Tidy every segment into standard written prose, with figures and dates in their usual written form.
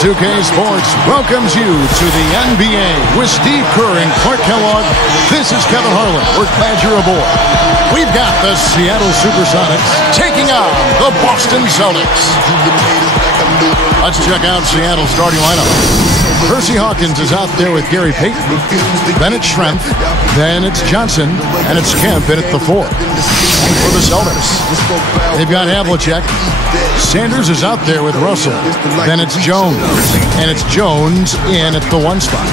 2K Sports welcomes you to the NBA with Steve Kerr and Clark Kellogg. This is Kevin Harlan. We're glad you're aboard. We've got the Seattle Supersonics taking on the Boston Celtics. Let's check out Seattle's starting lineup. Percy Hawkins is out there with Gary Payton. Then it's Schrempf. Then it's Johnson. And it's Kemp in at the 4. For the Celtics, they've got Havlicek. Sanders is out there with Russell. Then it's Jones. And it's Jones in at the 1 spot.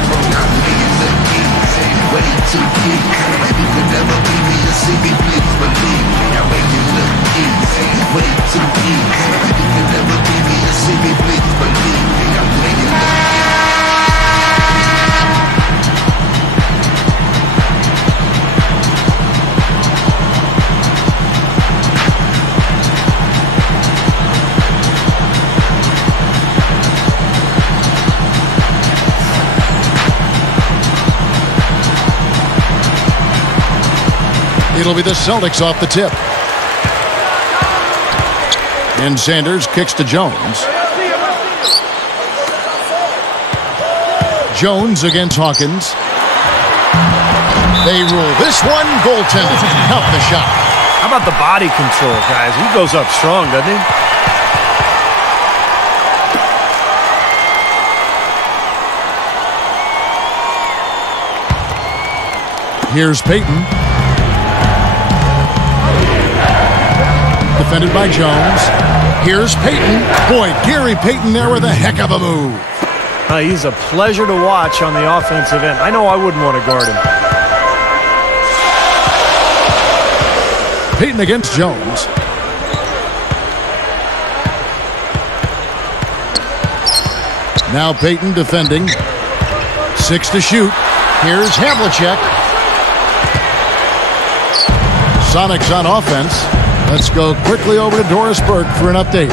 It'll be the Celtics off the tip. And Sanders kicks to Jones. Jones against Hawkins. They rule this one. Goaltender. Help the shot. How about the body control, guys? He goes up strong, doesn't he? Here's Payton. Defended by Jones. Here's Payton. Boy, Gary Payton there with a heck of a move. He's a pleasure to watch on the offensive end. I know I wouldn't want to guard him. Payton against Jones. Now Payton defending. 6 to shoot. Here's Havlicek. Sonics on offense. Let's go quickly over to Doris Burke for an update.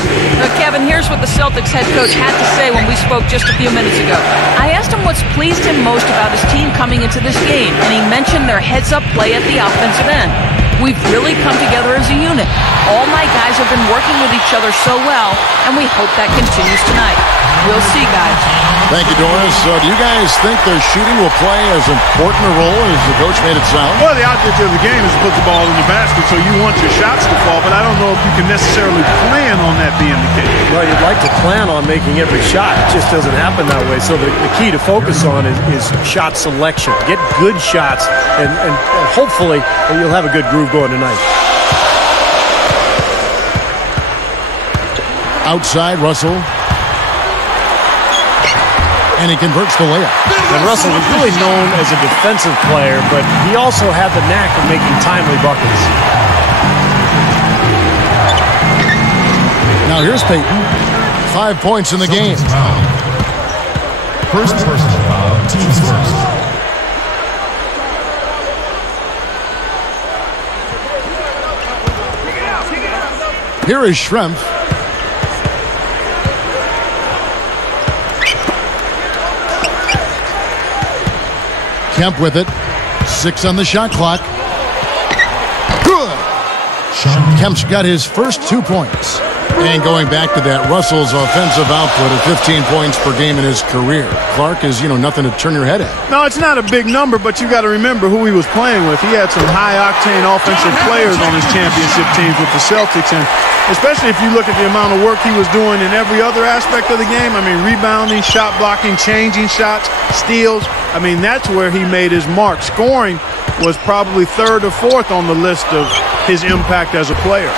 Kevin, here's what the Celtics head coach had to say when we spoke just a few minutes ago. I asked him what's pleased him most about his team coming into this game, and he mentioned their heads-up play at the offensive end. We've really come together as a unit. All my guys have been working with each other so well, and we hope that continues tonight. We'll see, guys. Thank you, Doris. Do you guys think their shooting will play as important a role as the coach made it sound? Well, the object of the game is to put the ball in the basket, so you want your shots to fall, but I don't know if you can necessarily plan on that being the case. Well, you'd like to plan on making every shot. It just doesn't happen that way. So the key to focus on is shot selection. Get good shots, and hopefully you'll have a good groove going tonight. Outside, Russell. And he converts the layup. And Russell was really known as a defensive player, but he also had the knack of making timely buckets. Now here's Payton. 5 points in the game. First personal foul, teams first. Here is Schrempf. Kemp with it. 6 on the shot clock. Good. Kemp's got his first 2 points. And going back to that, Russell's offensive output of 15 points per game in his career. Clark is, nothing to turn your head at. No, it's not a big number, but you got to remember who he was playing with. He had some high-octane offensive players on his championship teams with the Celtics, and especially if you look at the amount of work he was doing in every other aspect of the game. I mean, rebounding, shot blocking, changing shots, steals. I mean, that's where he made his mark. Scoring was probably 3rd or 4th on the list of his impact as a player.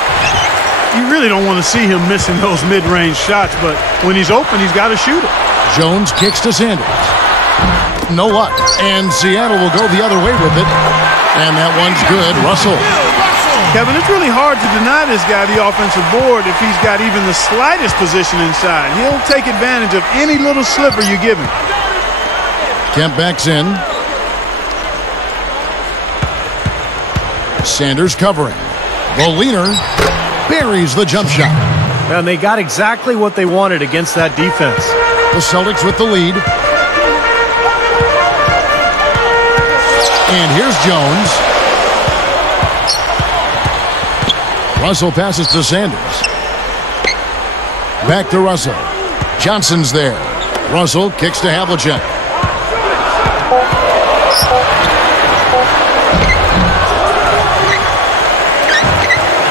You really don't want to see him missing those mid-range shots, but when he's open, he's got to shoot it. Jones kicks to Sanders. No luck. And Seattle will go the other way with it. And that one's good. Russell. Kevin, it's really hard to deny this guy the offensive board if he's got even the slightest position inside. He'll take advantage of any little slipper you give him. Kemp backs in. Sanders covering. The leaner buries the jump shot. And they got exactly what they wanted against that defense. The Celtics with the lead. And here's Jones. Russell passes to Sanders. Back to Russell. Johnson's there. Russell kicks to Havlicek.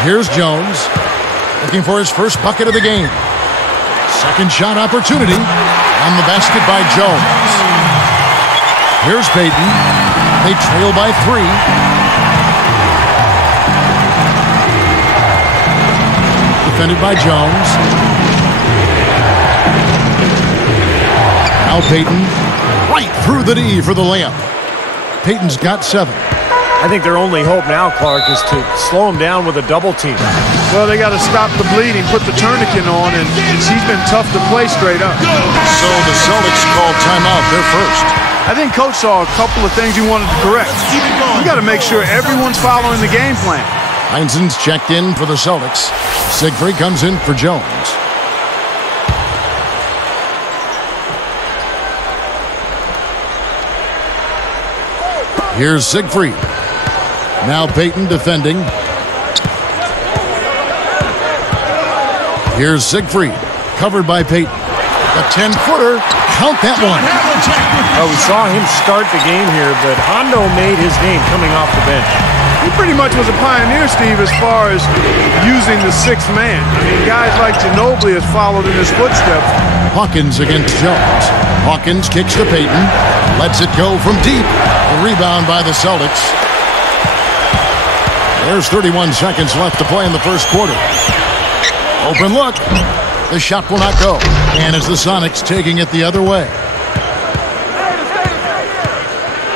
Here's Jones, looking for his first bucket of the game. Second shot opportunity on the basket by Jones. Here's Payton. They trail by 3. Defended by Jones. Now Payton right through the D for the layup. Payton's got 7. I think their only hope now, Clark, is to slow him down with a double team. Well, they got to stop the bleeding, put the tourniquet on, and he's been tough to play straight up. So the Celtics called timeout. They're first. I think Coach saw a couple of things he wanted to correct. We got to make sure everyone's following the game plan. Heinzen's checked in for the Celtics. Siegfried comes in for Jones. Here's Siegfried. Now Payton defending. Here's Siegfried. Covered by Payton. A 10-footer. Count that one. Well, we saw him start the game here, but Hondo made his name coming off the bench. He pretty much was a pioneer, Steve, as far as using the 6th man. I mean, guys like Ginobili has followed in his footsteps. Hawkins against Jones. Hawkins kicks to Payton. Lets it go from deep. A rebound by the Celtics. There's 31 seconds left to play in the first quarter. Open look. The shot will not go. And it's the Sonics taking it the other way.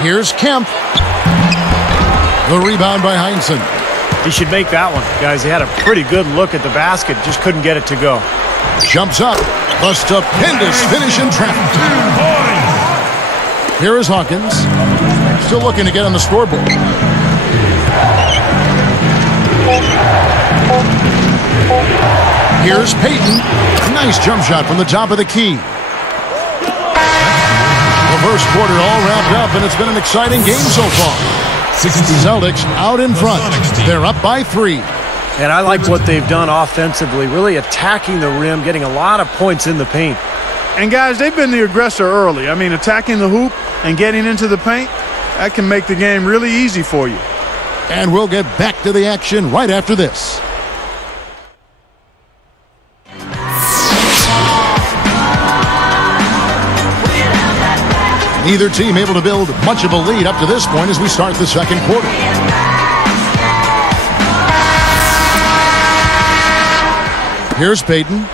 Here's Kemp. The rebound by Heinzen. He should make that one. Guys, he had a pretty good look at the basket. Just couldn't get it to go. Jumps up. A stupendous finish in traffic. Here is Hawkins. Still looking to get on the scoreboard. Here's Payton. Nice jump shot from the top of the key. The first quarter all wrapped up, and it's been an exciting game so far. Celtics out in front. They're up by 3. And I like what they've done offensively, really attacking the rim, getting a lot of points in the paint. And, guys, they've been the aggressor early. I mean, attacking the hoop and getting into the paint, that can make the game really easy for you. And we'll get back to the action right after this. Neither team able to build much of a lead up to this point as we start the second quarter. Here's Payton.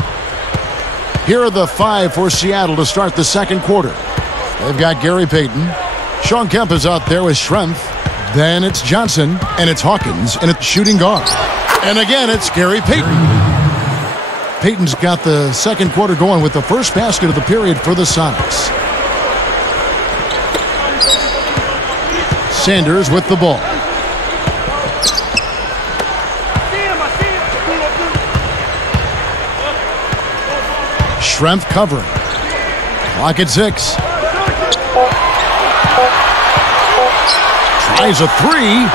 Here are the 5 for Seattle to start the second quarter. They've got Gary Payton. Sean Kemp is out there with Schrempf. Then it's Johnson, and it's Hawkins, and it's shooting guard. And again, it's Gary Payton. Payton's got the second quarter going with the first basket of the period for the Sonics. Sanders with the ball. Schrempf covering. Clock at 6. Tries a 3.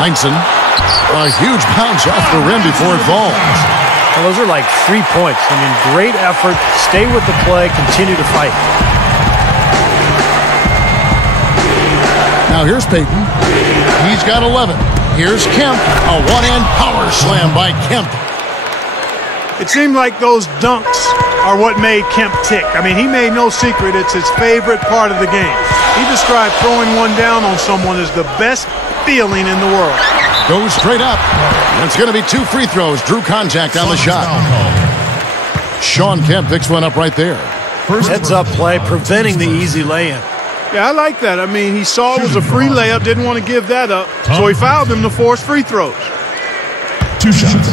Heinzen. A huge bounce off the rim before it falls. Well, those are like 3 points. I mean, great effort. Stay with the play. Continue to fight. Now here's Payton. He's got 11. Here's Kemp. A one-hand power slam by Kemp. It seemed like those dunks are what made Kemp tick. I mean, he made no secret it's his favorite part of the game. He described throwing one down on someone as the best feeling in the world. Goes straight up. It's going to be 2 free throws. Drew contact on the shot. Sean Kemp picks one up right there. Heads-up play, preventing the easy lay-in. Yeah, I like that. I mean, he saw it was a free layup, didn't want to give that up, so he fouled him to force free throws. 2 shots.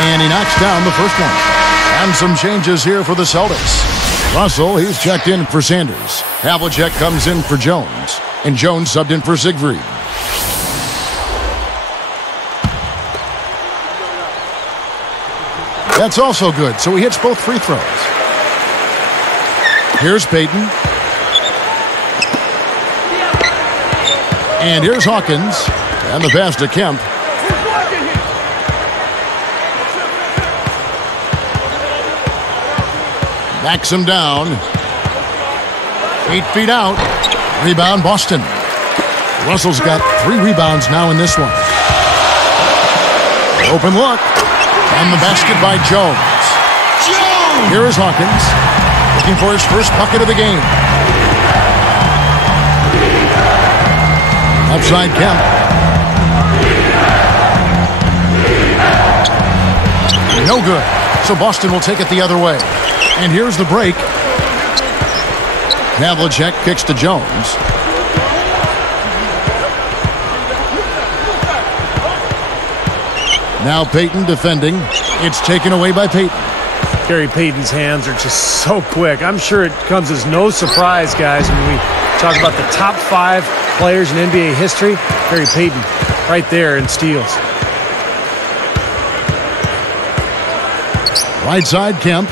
And he knocks down the first one. And some changes here for the Celtics. Russell, he's checked in for Sanders. Havlicek comes in for Jones. And Jones subbed in for Siegfried. That's also good, so he hits both free throws. Here's Payton. And here's Hawkins. And the pass to Kemp. Backs him down. 8 feet out. Rebound, Boston. Russell's got 3 rebounds now in this one. Open look. And the basket by Jones. Here is Hawkins. Looking for his first bucket of the game. Outside Kemp. No good. So Boston will take it the other way. And here's the break. Havlicek kicks to Jones. Now Payton defending. It's taken away by Payton. Gary Payton's hands are just so quick. I'm sure it comes as no surprise, guys, when we talk about the top 5 players in NBA history. Gary Payton right there in steals. Right side, Kemp.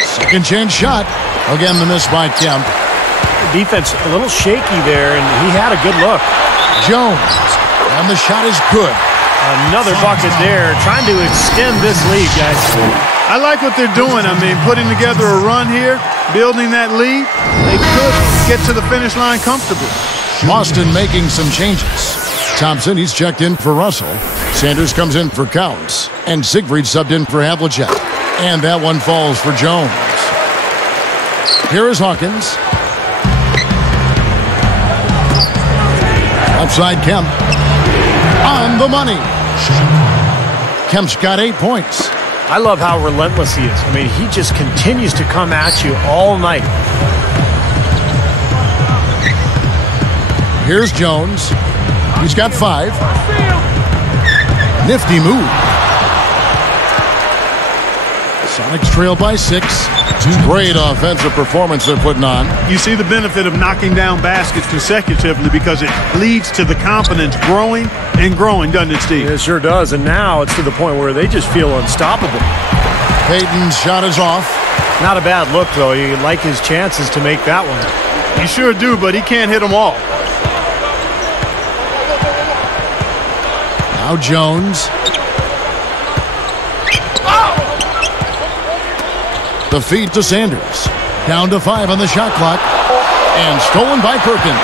Second chance shot. Again, the miss by Kemp. The defense a little shaky there, and he had a good look. Jones. And the shot is good. Another bucket there, trying to extend this lead, guys. I like what they're doing. I mean, putting together a run here, building that lead. They could get to the finish line comfortably. Boston making some changes. Thompson, he's checked in for Russell. Sanders comes in for Counts. And Siegfried subbed in for Havlicek. And that one falls for Jones. Here is Hawkins. Upside Kemp. On the money. Kemp's got 8 points. I love how relentless he is. I mean, he just continues to come at you all night. Here's Jones. He's got 5. Nifty move. Sonics trail by 6. Great offensive performance they're putting on. You see the benefit of knocking down baskets consecutively because it leads to the confidence growing and growing, doesn't it, Steve? It sure does, and now it's to the point where they just feel unstoppable. Payton's shot is off. Not a bad look, though. You like his chances to make that one. You sure do, but he can't hit them all. Now Jones. The feed to Sanders. Down to 5 on the shot clock. And stolen by Perkins.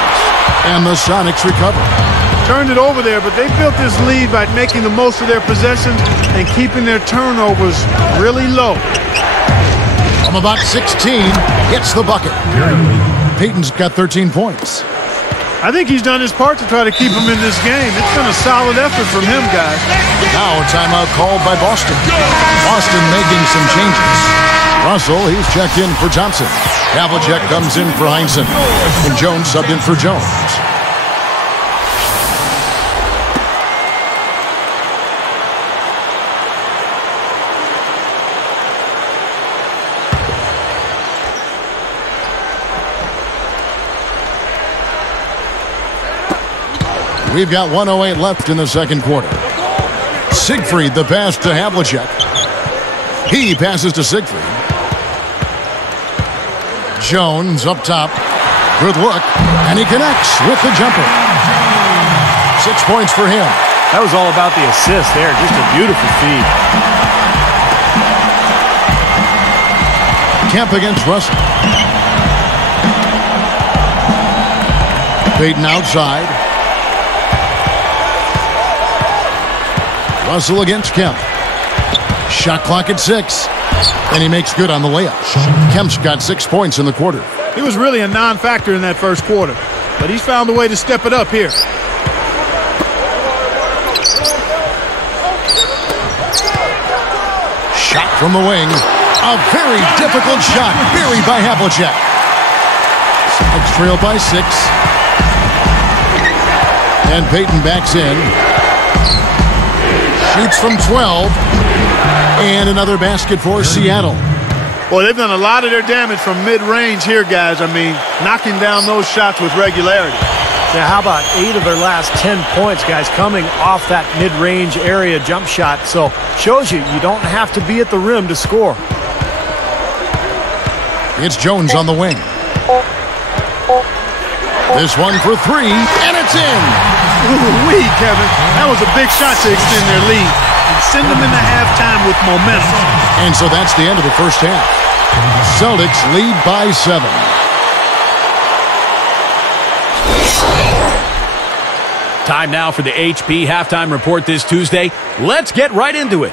And the Sonics recover. Turned it over there, but they built this lead by making the most of their possessions and keeping their turnovers really low. From about 16, gets the bucket. Payton's got 13 points. I think he's done his part to try to keep him in this game. It's been a solid effort from him, guys. Now a timeout called by Boston. Boston making some changes. Russell, he's checked in for Thompson. Havlicek comes in for Heinsohn. And Jones subbed in for Jones. We've got 1:08 left in the second quarter. Siegfried, the pass to Havlicek. He passes to Siegfried. Jones up top. Good look. And he connects with the jumper. 6 points for him. That was all about the assist there. Just a beautiful feed. Kemp against Russell. Payton outside. Russell against Kemp. Shot clock at 6. And he makes good on the layup. Kemp's got 6 points in the quarter. He was really a non-factor in that first quarter, but he's found a way to step it up here. Shot from the wing. A very difficult shot. Buried by Havlicek. Celtics trail by 6. And Payton backs in. Shoots from 12. And another basket for Seattle. Well, they've done a lot of their damage from mid-range here, guys. I mean, knocking down those shots with regularity. Yeah, how about 8 of their last 10 points, guys, coming off that mid-range area jump shot. So, shows you don't have to be at the rim to score. It's Jones on the wing. This one for 3, and it's in. Ooh-wee, Kevin. That was a big shot to extend their lead and send them into halftime with momentum. And so that's the end of the first half. Celtics lead by 7. Time now for the HP halftime report this Tuesday. Let's get right into it.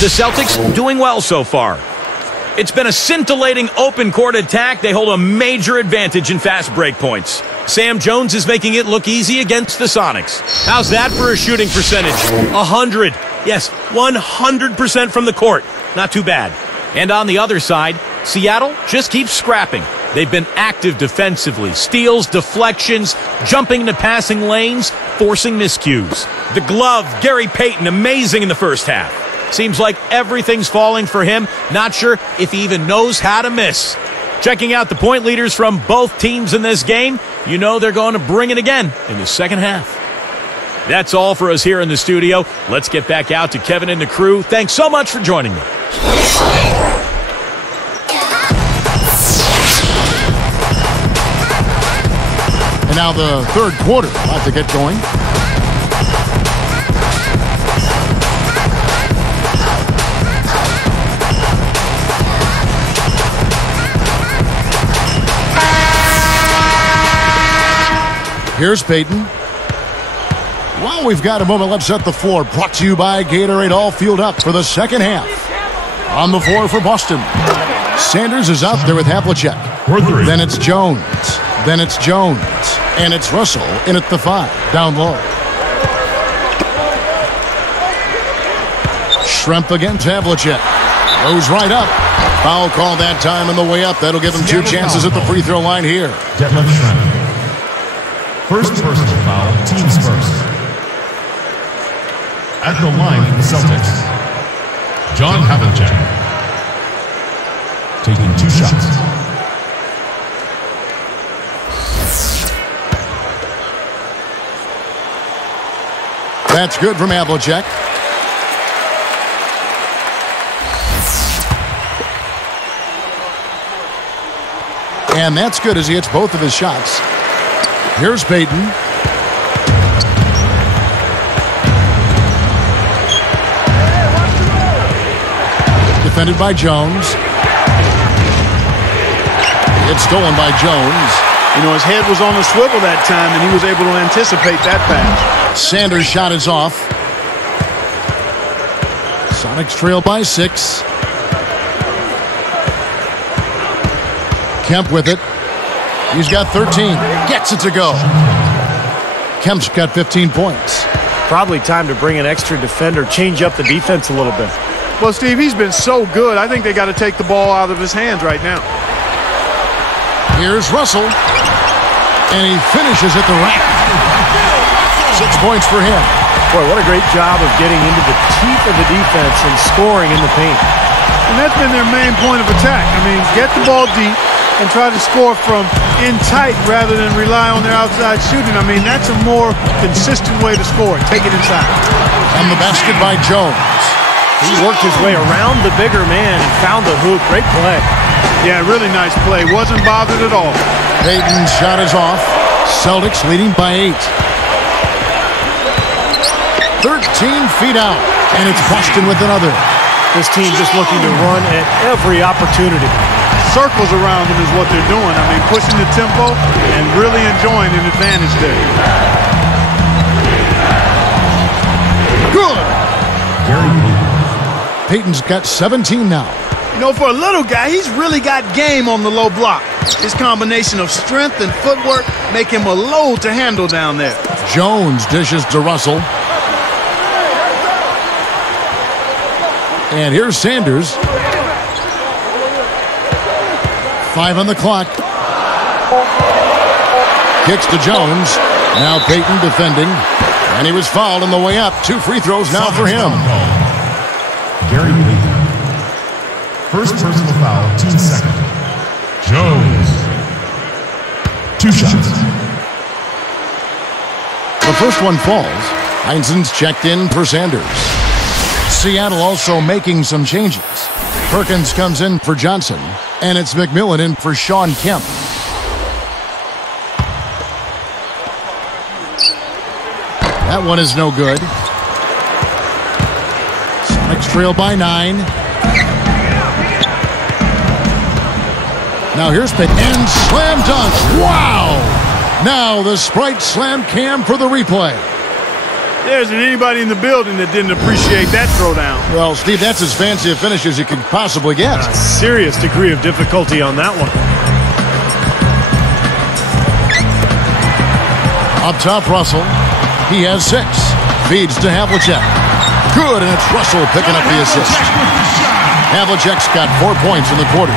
The Celtics doing well so far. It's been a scintillating open court attack. They hold a major advantage in fast break points. Sam Jones is making it look easy against the Sonics. How's that for a shooting percentage? 100. Yes, 100% from the court. Not too bad. And on the other side, Seattle just keeps scrapping. They've been active defensively. Steals, deflections, jumping into passing lanes, forcing miscues. The glove, Gary Payton, amazing in the first half. Seems like everything's falling for him. Not sure if he even knows how to miss. Checking out the point leaders from both teams in this game, you know they're going to bring it again in the second half. That's all for us here in the studio. Let's get back out to Kevin and the crew. Thanks so much for joining me. And now the third quarter about to get going. Here's Payton. Well, we've got a moment. Let's set the floor. Brought to you by Gatorade. All fueled up for the second half. On the floor for Boston. Sanders is out there with Havlicek. Then it's Jones. Then it's Jones. And it's Russell in at the 5. Down low. Schrempf against Havlicek. Goes right up. Foul call that time on the way up. That'll give him 2 chances at the free throw line here. Detlef Schrempf. First personal foul, teams first. At the line for the Celtics, John Havlicek. Taking 2 shots. That's good from Havlicek. And that's good as he hits both of his shots. Here's Payton. Defended by Jones. It's stolen by Jones. You know, his head was on the swivel that time, and he was able to anticipate that pass. Sanders' shot is off. Sonics trail by 6. Kemp with it. He's got 13. Gets it to go. Kemp's got 15 points. Probably time to bring an extra defender, change up the defense a little bit. Well, Steve, he's been so good. I think they got to take the ball out of his hands right now. Here's Russell. And he finishes at the rack. 6 points for him. Boy, what a great job of getting into the teeth of the defense and scoring in the paint. And that's been their main point of attack. I mean, get the ball deep and try to score from in tight rather than rely on their outside shooting. I mean, that's a more consistent way to score. Take it inside. On the basket by Jones. He worked his way around the bigger man and found the hoop. Great play. Yeah, really nice play. Wasn't bothered at all. Payton's shot is off. Celtics leading by 8. 13 feet out. And it's Boston with another. This team just looking to run at every opportunity. Circles around them is what they're doing. I mean, pushing the tempo and really enjoying an advantage there. Good. Payton's got 17 now. You know, for a little guy, he's really got game on the low block. His combination of strength and footwork make him a load to handle down there. Jones dishes to Russell. And here's Sanders. 5 on the clock. Kicks to Jones. Now Payton defending. And he was fouled on the way up. 2 free throws now for him. Gary Payton. First personal foul, team second. Jones. 2 shots. The first one falls. Heinzen's checked in for Sanders. Seattle also making some changes. Perkins comes in for Johnson, and it's McMillan in for Sean Kemp. That one is no good. Sonics trail by 9. Now here's Pitt and slam dunk. Wow! Now the Sprite slam cam for the replay. There isn't anybody in the building that didn't appreciate that throwdown. Well, Steve, that's as fancy a finish as you could possibly get. A serious degree of difficulty on that one. Up top, Russell. He has 6. Feeds to Havlicek. Good, and it's Russell picking up the assist. Havlicek's got 4 points in the quarter.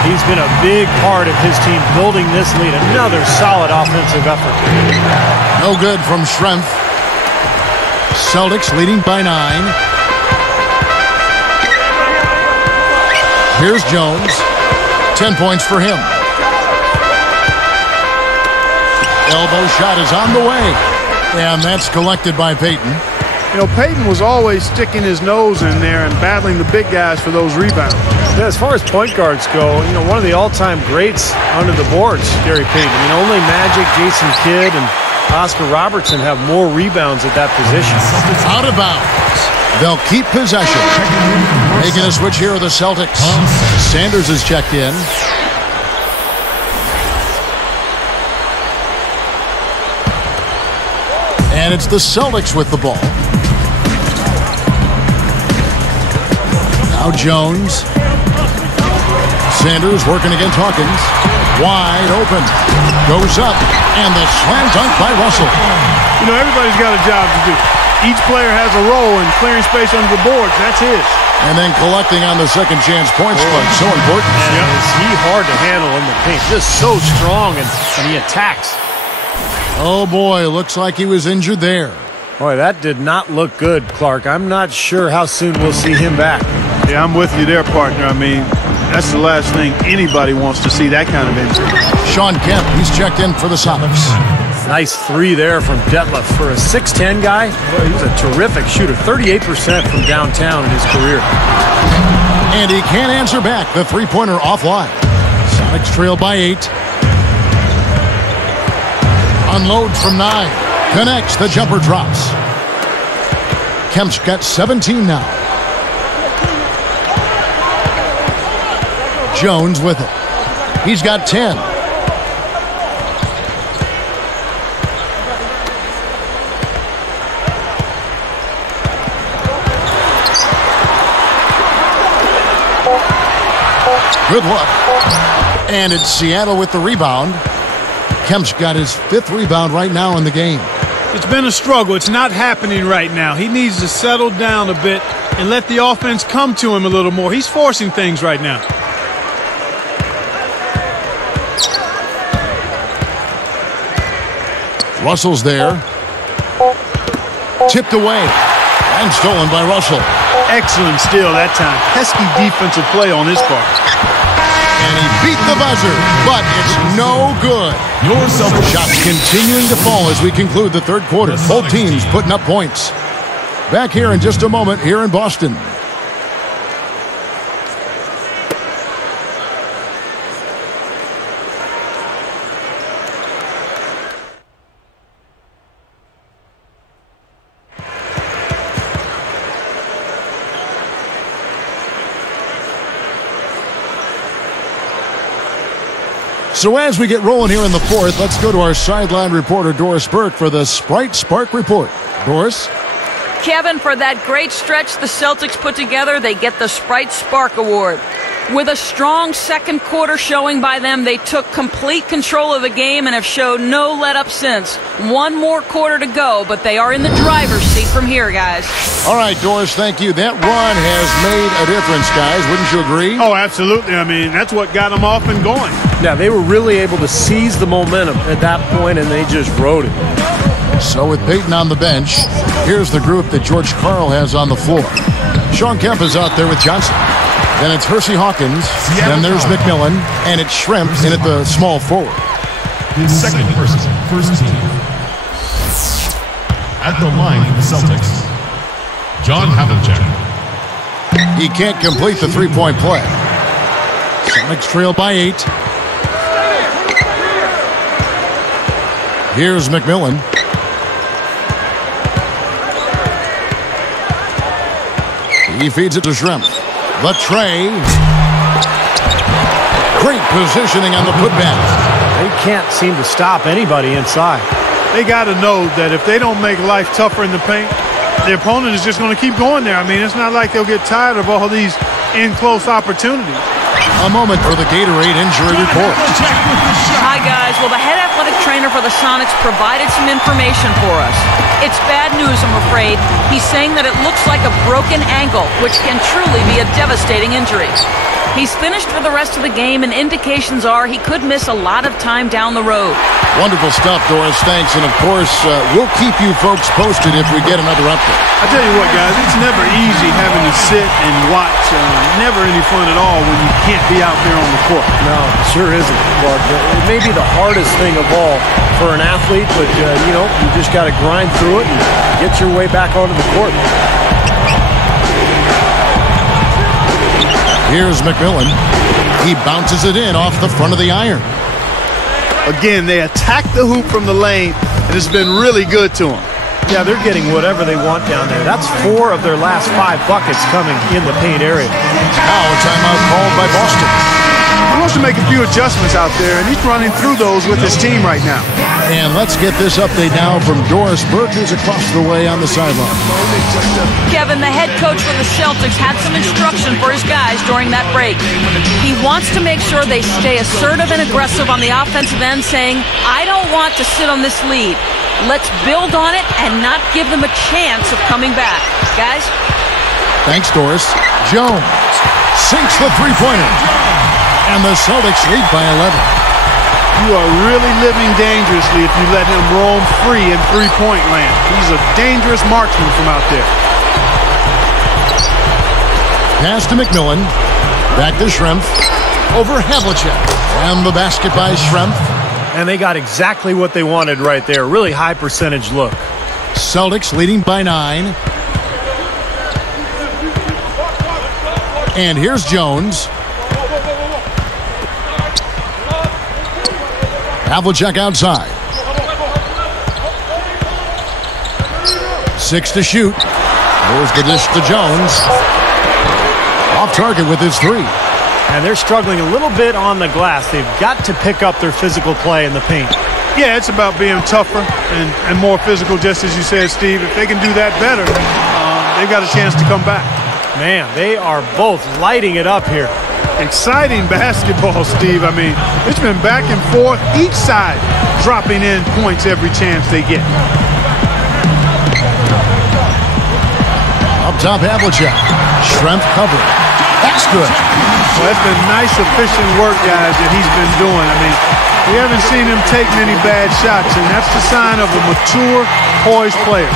He's been a big part of his team building this lead. Another solid offensive effort. No good from Schrempf. Celtics leading by 9. Here's Jones. 10 points for him. Elbow shot is on the way. And that's collected by Payton. You know, Payton was always sticking his nose in there and battling the big guys for those rebounds. Yeah, as far as point guards go, you know, one of the all-time greats under the boards, Gary Payton. I mean, only Magic, Jason Kidd, and Oscar Robertson have more rebounds at that position. Out of bounds. They'll keep possession. Making a switch here are the Celtics. Sanders is checked in. And it's the Celtics with the ball. Now Jones. Sanders working against Hawkins. Wide open. Goes up. And the slam dunk by Russell. You know, everybody's got a job to do. Each player has a role in clearing space under the boards. That's his. And then collecting on the second chance points play. So important. And is he hard to handle in the paint? Just so strong, and he attacks. Oh, boy. Looks like he was injured there. Boy, that did not look good, Clark. I'm not sure how soon we'll see him back. Yeah, I'm with you there, partner. I mean, that's the last thing anybody wants to see, that kind of injury. Sean Kemp, he's checked in for the Celtics. Nice 3 there from Detlef. For a 6'10 guy, well, he's a terrific shooter. 38% from downtown in his career. And he can't answer back. The three-pointer offline. Sonics trail by 8. Unload from 9. Connects. The jumper drops. Kemp's got 17 now. Jones with it. He's got 10. Good look. And it's Seattle with the rebound. Kemp's got his 5th rebound right now in the game. It's been a struggle. It's not happening right now. He needs to settle down a bit and let the offense come to him a little more. He's forcing things right now. Russell's there. Tipped away. And stolen by Russell. Excellent steal that time. Pesky defensive play on his part. And he beat the buzzer, but it's no good. Your Celtics Shots continuing to fall as we conclude the third quarter. Both teams putting up points. Back here in just a moment here in Boston. So as we get rolling here in the fourth, let's go to our sideline reporter, Doris Burke, for the Sprite Spark Report. Doris? Kevin, for that great stretch the Celtics put together, they get the Sprite Spark Award. With a strong second quarter showing by them, they took complete control of the game and have showed no let-up since. One more quarter to go, but they are in the driver's seat from here, guys. All right, Doris, thank you. That run has made a difference, guys. Wouldn't you agree? Oh, absolutely. I mean, that's what got them off and going. Yeah, they were really able to seize the momentum at that point, and they just rode it. So with Payton on the bench, here's the group that George Karl has on the floor. Sean Kemp is out there with Johnson. Then it's Hersey Hawkins. Then there's McMillan. And it's Schrempf in at the small forward. his second person, first team. At the line for the Celtics, John Havlicek. He can't complete the three-point play. Celtics trail by 8. Here's McMillan. He feeds it to Schrempf. The tray. Great positioning on the putback. They can't seem to stop anybody inside. They got to know that if they don't make life tougher in the paint, the opponent is just going to keep going there. I mean, it's not like they'll get tired of all these in-close opportunities. A moment for the Gatorade injury report. Hi, guys. Well, the head athletic trainer for the Sonics provided some information for us. It's bad news, I'm afraid. He's saying that it looks like a broken ankle, which can truly be a devastating injury. He's finished for the rest of the game, and indications are he could miss a lot of time down the road. Wonderful stuff, Doris. Thanks. And, of course, we'll keep you folks posted if we get another update. I tell you what, guys, it's never easy having to sit and watch. Never any fun at all when you can't be out there on the court. No, it sure isn't, Clark. It may be the hardest thing of all for an athlete, but, you just got to grind through it and get your way back onto the court. Here's McMillan. He bounces it in off the front of the iron. Again, they attack the hoop from the lane, and it's been really good to them. Yeah, they're getting whatever they want down there. That's 4 of their last 5 buckets coming in the paint area. Now a timeout called by Boston. He wants to make a few adjustments out there, and he's running through those with his team right now. And let's get this update now from Doris Burke, who's across the way on the sideline. Kevin, the head coach for the Celtics, had some instruction for his guys during that break. He wants to make sure they stay assertive and aggressive on the offensive end, saying, I don't want to sit on this lead. Let's build on it and not give them a chance of coming back. Guys? Thanks, Doris. Jones sinks the three-pointer. And the Celtics lead by 11. You are really living dangerously if you let him roam free in three-point land. He's a dangerous marksman from out there. Pass to McMillan. Back to Schrempf. Over Havlicek. And the basket by Schrempf. And they got exactly what they wanted right there. Really high percentage look. Celtics leading by 9. And here's Jones. Havlicek outside. 6 to shoot. There's the dish to Jones. Off target with his 3. And they're struggling a little bit on the glass. They've got to pick up their physical play in the paint. Yeah, it's about being tougher and more physical, just as you said, Steve. If they can do that better, they've got a chance to come back. Man, they are both lighting it up here. Exciting basketball, Steve. I mean, it's been back and forth, each side dropping in points every chance they get. Up top, Havlicek. Schrempf covered. That's good. Well, that's been nice, efficient work, guys, that he's been doing. I mean, we haven't seen him take many bad shots, and that's the sign of a mature, poised player.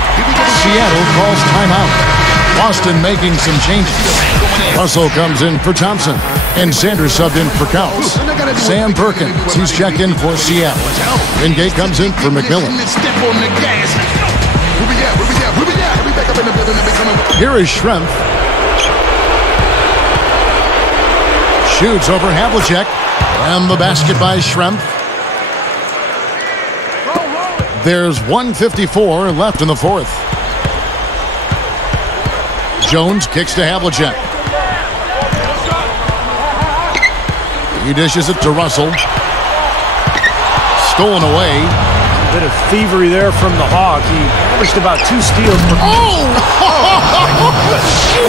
Seattle calls timeout. Boston making some changes. Russell comes in for Thompson, and Sanders subbed in for Counts. Sam Perkins, he's checked in for Seattle. Wingate comes in for McMillan. Here is Schrempf. Shoots over Havlicek, and the basket by Schrempf. There's 1:54 left in the fourth. Jones kicks to Havlicek. He dishes it to Russell. Stolen away. A bit of thievery there from the Hawk. He averaged about 2 steals per... Oh! What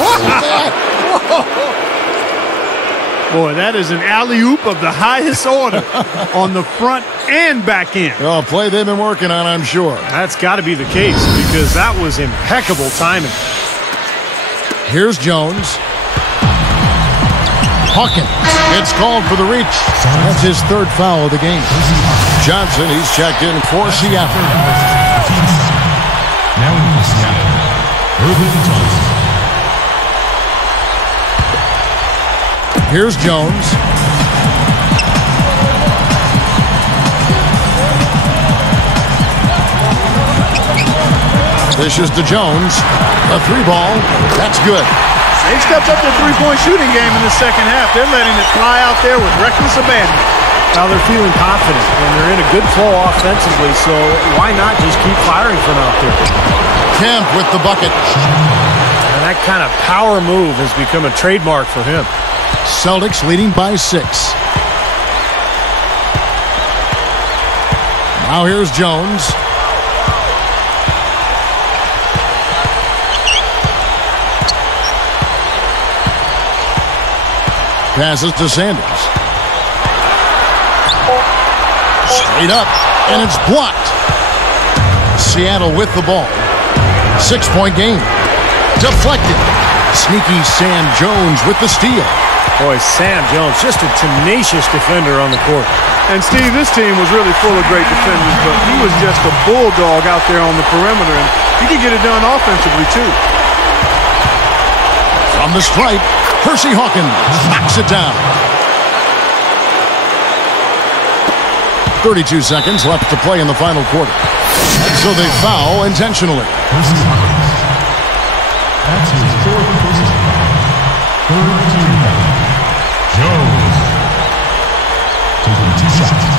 was that? Boy, that is an alley-oop of the highest order on the front and back end. Oh, play they've been working on, I'm sure. That's got to be the case because that was impeccable timing. Here's Jones. Hawkins gets called for the reach. That's his 3rd foul of the game. Johnson, he's checked in for Seattle. Now in Seattle, Irvin Johnson. Here's Jones. This is to Jones. A 3-ball. That's good. They've stepped up their three-point shooting game in the second half. They're letting it fly out there with reckless abandon. Now they're feeling confident, and they're in a good flow offensively, so why not just keep firing from out there? Kemp with the bucket. And that kind of power move has become a trademark for him. Celtics leading by 6. Now here's Jones. Passes to Sanders. Straight up, and it's blocked. Seattle with the ball. 6-point game. Deflected. Sneaky Sam Jones with the steal. Boy, Sam Jones, just a tenacious defender on the court. And Steve, this team was really full of great defenders, but he was just a bulldog out there on the perimeter, and he could get it done offensively, too. From the stripe, Percy Hawkins knocks it down. 32 seconds left to play in the final quarter. So they foul intentionally. Percy Hawkins. That's his fourth personal foul. Third team foul. Jones. Taking 2 shots.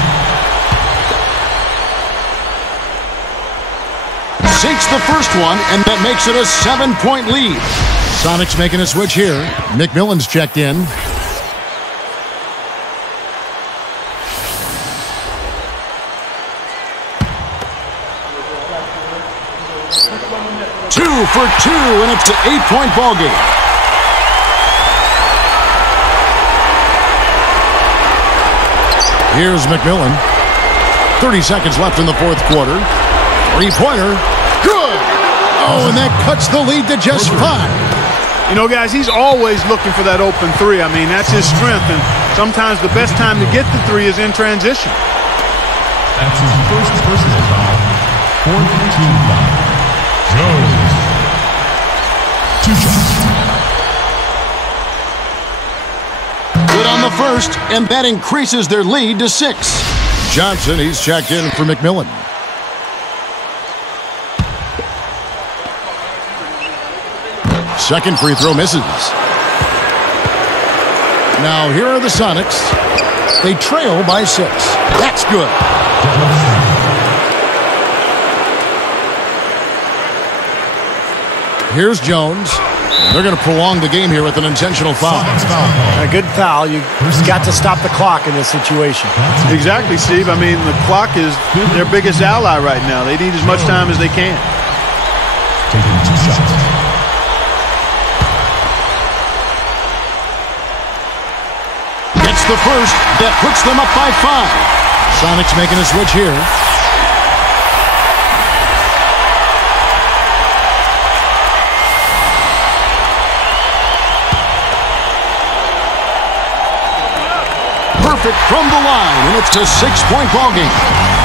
Sinks the first one, and that makes it a 7-point lead. Sonics making a switch here. McMillan's checked in. Two for 2, and it's an 8-point ball game. Here's McMillan. 30 seconds left in the fourth quarter. 3-pointer. Good. Oh, and that cuts the lead to just 5. You know, guys, he's always looking for that open three. I mean, that's his strength, and sometimes the best time to get the three is in transition. That's his first personal foul. Fourth team foul. Jones. 2 shots. Good on the first, and that increases their lead to 6. Johnson, he's checked in for McMillan. Second free throw misses. Now here are the Sonics. They trail by 6. That's good. Here's Jones. They're going to prolong the game here with an intentional foul. A good foul. You've got to stop the clock in this situation. Exactly, Steve. I mean, the clock is their biggest ally right now. They need as much time as they can. Taking 2 shots. Gets the first. That puts them up by 5. Sonics making a switch here. Perfect from the line, and it's a 6-point ball game.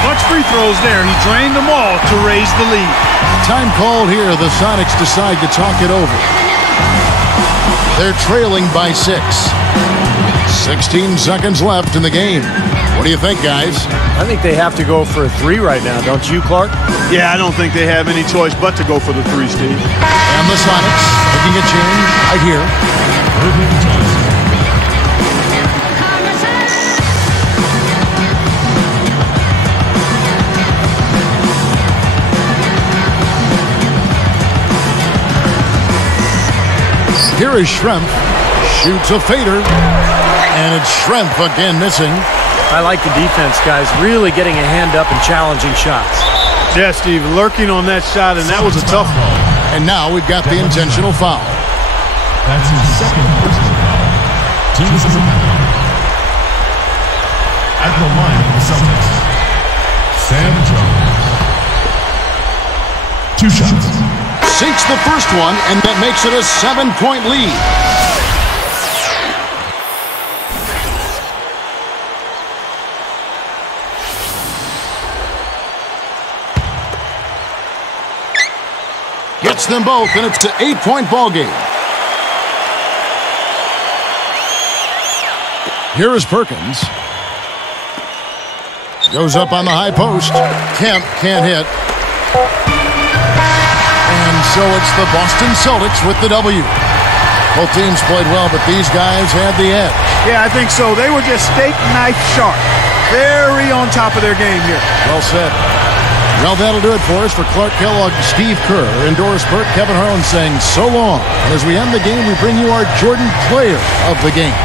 Much free throws there. He drained them all to raise the lead. Time called here. The Sonics decide to talk it over. They're trailing by 6. 16 seconds left in the game. What do you think, guys? I think they have to go for a 3 right now, don't you, Clark? Yeah, I don't think they have any choice but to go for the 3, Steve. And the Sonics making a change right here. Here is Schrempf. Shoots a fader. And it's Schrempf again missing. I like the defense, guys. Really getting a hand up and challenging shots. Yeah, Steve, lurking on that shot, and that was a tough one. And now we've got the intentional foul. That's his second personal foul. Teams is a foul. At the line of the Celtics, Sam Jones. 2 shots. Sinks the first one, and that makes it a 7-point lead. Gets them both, and it's an 8-point ball game. Here is Perkins. Goes up on the high post. Kemp can't hit. And so it's the Boston Celtics with the W. Both teams played well, but these guys had the edge. Yeah, I think so. They were just steak knife sharp. Very on top of their game here. Well said. Well, that'll do it for us. For Clark Kellogg, Steve Kerr, and Doris Burke, Kevin Harlan saying so long. And as we end the game, we bring you our Jordan Player of the Game.